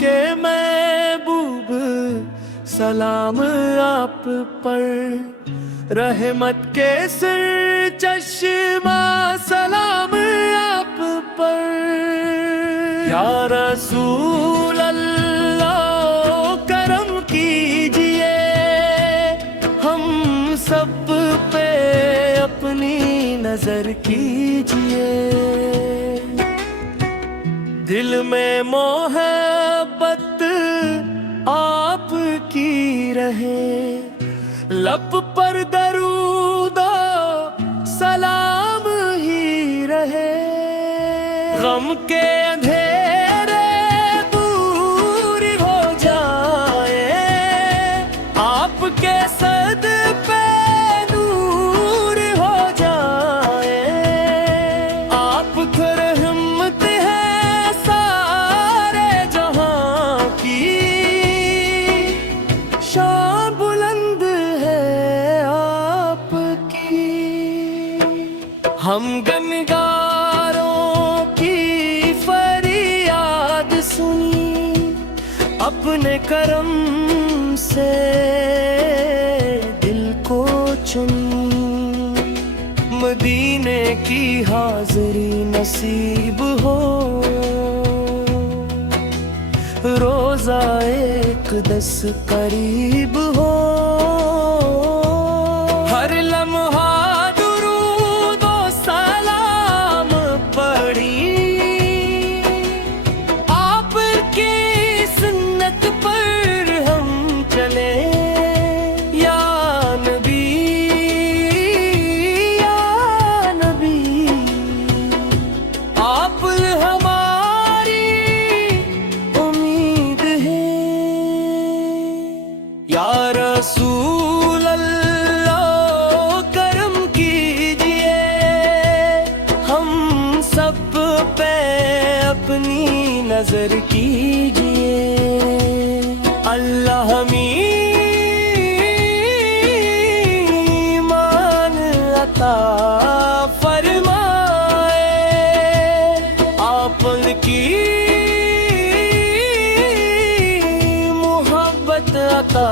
کے محبوب سلام آپ پر، رحمت کے سر چشمہ سلام آپ پر۔ یا رسول اللہ کرم کیجئے، ہم سب پہ اپنی نظر کیجئے، دل میں محبت آپ کی رہے، لب پر درود و سلام ہی رہے، غم کے اندھیرے دور ہو جائے، آپ کے صدقے نور ہو جائے، آپ کی رحمت ہے سارے جہاں کی، شان بلند ہے آپ کی، ہم گنہگاروں کی فریاد سنی، اپنے کرم سے دل کو چنی، مدینے کی حاضری نصیب ہو، روزہ اقدس قریب ہو، ہر لمحہ درود و سلام پڑھی، آپ کی سنت پر ہم چلے، یا نبی یا نبی، آپ ہماری امید ہیں، یا رسول اللہ کرم کیجئے، ہم سب پہ اپنی نظر کیجئے، اللہ ہمیں ایمان عطا فرمائے، آپ کی محبت عطا